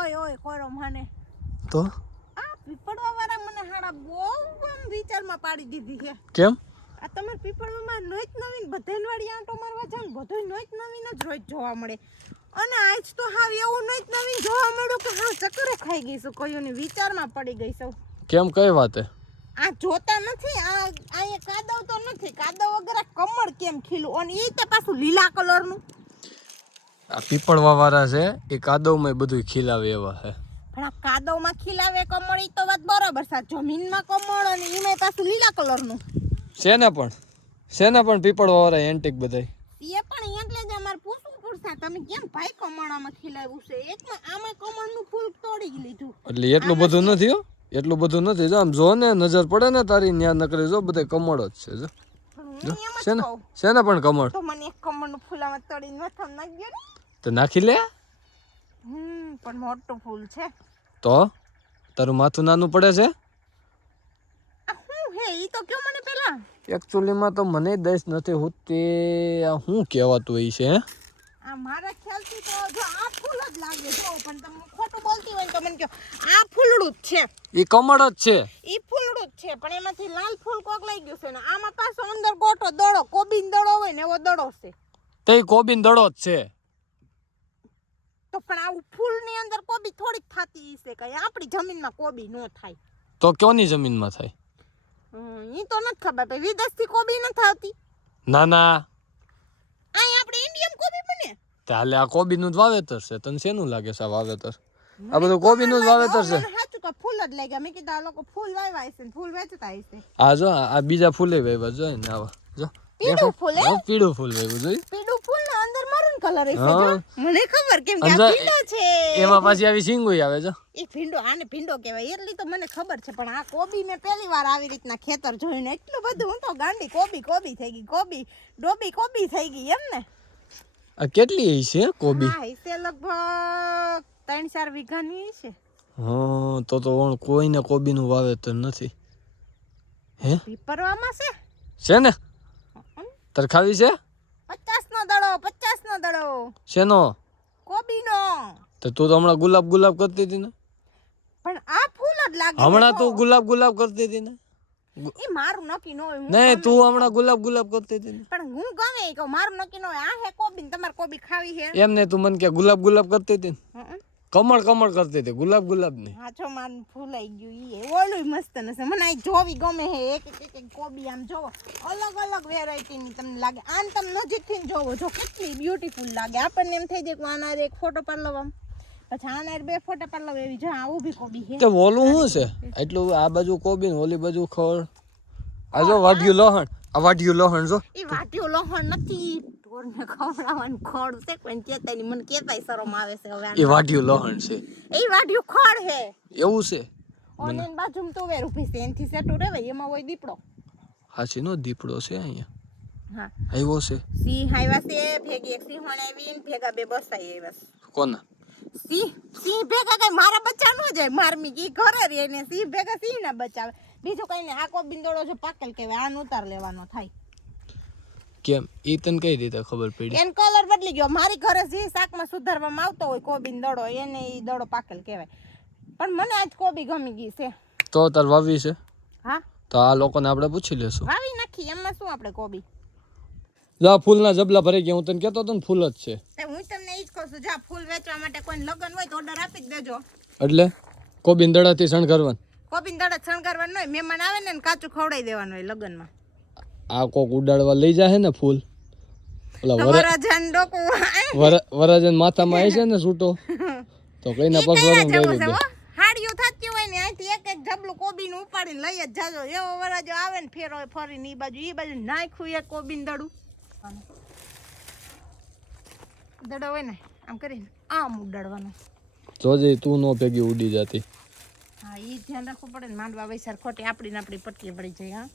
ઓય ઓય કોરો માને તો આ પીપળવા વાળા મને હાડા બહુ આમ વિચારમાં પાડી દીધી છે. કેમ? આ તમાર પીપળવામાં નોઈત નવીન બધાય વાળી આંટો મારવા જાવ બધુંય નોઈત નવીન જ રોજ જોવા મળે. અને આજ તો હાવ એવું નોઈત નવીન જોવા મળ્યું કે હાવ ચક્કરે ખાઈ ગઈ છું. કોઈની વિચારમાં પડી ગઈ છું. કેમ કઈ વાતે? આ જોતા નથી આ અહીંયા કાદવ તો નથી. કાદવ વગર કમળ કેમ ખીલું અને ઈ તે પાછું લીલા કલરનું. આ પીપળવા વાળા છે એ કાદવમાં બધું ખીલાવે એવા છે. પણ આ કાદવમાં ખીલાવે કમળ ઈ તો વાત બરાબર છે. જમીનમાં કમળ અને ઈમાં પાછું લીલા કલરનું. શેના પણ પીપળવા વાળા એન્ટિક બધાય. એ પણ એટલે જ અમારે પૂછવું પડશે તમે કેમ ભાઈ કમળામાં ખીલાવ્યું છે. એકમાં આમાં કમળનું ફૂલ તોડી લીધું. એટલે એટલું બધું નથી હો. એટલું બધું નથી. જો આમ જો ને નજર પડે ને તારી ન્યા નકરે જો બધે કમળ જ છે. જો શેના પણ કમળ. તો મને એક કમળનું ફૂલ આમાં તોડીને માથામાં નાખી દે ને. તો નાખી લે. પણ મોટું ફૂલ છે. તો તારું માથું નાનું પડે છે. આ હું હે ઈ તો કયો મને પેલા. એકચ્યુઅલીમાં તો મને દસ નથી હોતી. આ શું કહેવાતું હોય છે? આ મારા ખ્યાલથી તો જો આ ફૂલ જ લાગે જો પણ તમે ખોટું બોલતી હોય તો મને કહો આ ફૂલડું જ છે. એ કમળ જ છે. ઈ ફૂલડું જ છે પણ એમાંથી લાલ ફૂલ કોક લઈ ગયું છે ને આમાં પાછો અંદર ગોટો દડો કોબીન દડો હોય ને એવો દડો છે. તે કોબીન દડો જ છે. તો પણ આ ફૂલની અંદર કોબી થોડીક થાતી છે કઈ આપણી જમીનમાં કોબી ન થાય. તો ક્યોની જમીનમાં થાય? ઈ તો નથી ખબર ભાઈ વિદેશથી કોબી ન થાતી. ના ના અહીં આપણે ઇન્ડિયન કોબી બને. તાલે આ કોબીનું જ વાવેતર છે. તને શેનું લાગે છે આ વાવેતર? આ બધું કોબીનું જ વાવેતર છે. સાચું કે ફૂલ જ લાગ્યા. મેં કીધું આ લોકો ફૂલ વાવ્યા છે ને ફૂલ વેચતા હશે. આ જો આ બીજા ફૂલે વાવ્યા જોઈ ને આવા જો પીળું ફૂલ હે? પીળું ફૂલ વાવ્યું જોઈ. પીળું ફૂલ ને અંદર મરૂન કલર હશે જો. મને ખબર કેમ કે આ ભીંડો છે. એમાં પાછી આવી સિંગુય આવે જો. ઈ ભીંડો આને ભીંડો કહેવાય એટલી તો મને ખબર છે પણ આ કોબી મેં પહેલી વાર આવી રીતના ખેતર જોઈને એટલું બધું હું તો ગાંડી કોબી થઈ ગઈ. કોબી થઈ ગઈ એમ ને. આ કેટલી છે કોબી? હા હશે લગભગ 3-4 વીઘાની છે. હા તો કોઈને કોબીનું વાવેતર નથી. હે પીપરવામાં છે ને? તાર ખાવી છે? 50 નો દડો. શેનો? કોબીનો. તો તું તો હમણાં ગુલાબ કરતી હતી ને? પણ આ ફૂલ જ લાગે. હમણાં તું ગુલાબ કરતી હતી ને? ઈ મારું નક્કી ન હોય. નહીં તું હમણાં ગુલાબ કરતી હતી ને? પણ હું ગમે કે મારું નક્કી ન હોય. આ હે કોબી તમારે કોબી ખાવી છે એમ ને તું મને કે ગુલાબ કરતી હતી ને? કમળ કરતી હતી ગુલાબ નહીં. હા છો મારું ફૂલાઈ ગયું. ઈ ઓલું મસ્ત નસે મને આ જોવી ગમે હે. એક કોબી આમ જોવો અલગ વેરાયટીની તમને લાગે. આન તમે નજીકથી જોવો જો કેટલી બ્યુટીફુલ લાગે. આપણને એમ થઈ જાય કે આના એક ફોટો પાડ લઉં આમ પછી આના 2 ફોટા પાડ લઉં એવી જો આ ઊભી કોબી છે. તે ઓલું શું છે એટલું આ બાજુ કોબી ને ઓલી બાજુ ખળ. આ જો વાઢ્યું લહણ. આ વાઢ્યું લહણ જો. ઈ વાઢ્યું લહણ નથી. ઢોરને ખવડાવવાનું ખોડ છે કોઈ કેતાય ની મને કેતાય શરમ આવે છે હવે. એ વાઢ્યું લહણ છે. એ વાઢ્યું ખોડ હે. એવું છે. ઓનેન બાજુમાં તો વેર ઉભી છે એનથી સેટું રહેવાય એમાં હોય દીપડો. હાચી નો દીપડો છે અહીંયા. હા આવ્યો છે. સિંહ આવ્યા છે ભેગી એક સિંહણ આવી ને ભેગા 2 બસાઈ આવ્યા. કોના? સિંહ ભેગા કઈ મારા બચ્ચા નો જાય. મારમી કી ઘરે રે ને સિંહ ભેગા સિંહ ના બચાવે. બીજું કઈ ને આ કોબી દડો જો પાકેલ કહેવાય. આનો ઉતાર લેવાનો થાય. કેમ ઈ તને કઈ રીતે ખબર પડી? એન કલર બદલી ગયો. મારી ઘરે જે શાકમાં સુધારવામાં આવતો હોય કોબી દડો એને ઈ દડો પાકેલ કહેવાય. પણ મને આજ કોબી ગમી ગઈ છે. તો તાર વાવી છે? હા તો આ લોકોને આપણે પૂછી લેશું. વાવી નાખી એમાં શું આપણે કોબી. જા ફૂલના જબલા ભરી ગયા. હું તને કહેતો હતો ને ફૂલ જ છે. હું તમને ઈ જ કહું છું જા ફૂલ વેચવા માટે કોઈ લગન હોય તો ઓર્ડર આપી જ દેજો. એટલે કોબી દડાથી શણગારવાનું? કોબી દડા શણગારવાનું હોય. મહેમાન આવે ને કાચું ખવડાવી દેવાનું હોય લગનમાં. આ કોક ઉડાડવા લઈ જાય ને ફૂલ. ઓલા વરરાજાન ડોકો વરરાજાન માથામાં આવી છે ને છૂટો તો કઈના પગ વરમ ગયું છે. હાડિયું થતી હોય ને અહીંથી એક જબલું કોબીનું ઉપાડીને લઈ જ જાજો. એવો વરરાજો આવે ને ફેરો ફરીને ઈ બાજુ નાખ્યું એક કોબીન દડું. દડો હોય ને આમ કરીને આમ ઉડાડવાનો. જોજે તું નો ભેગી ઉડી જાતી. હા ઈ ધ્યાન રાખવું પડે ને. માંડવા વૈસાર ખોટી આપડી પટ્ટી પડી જાય. હા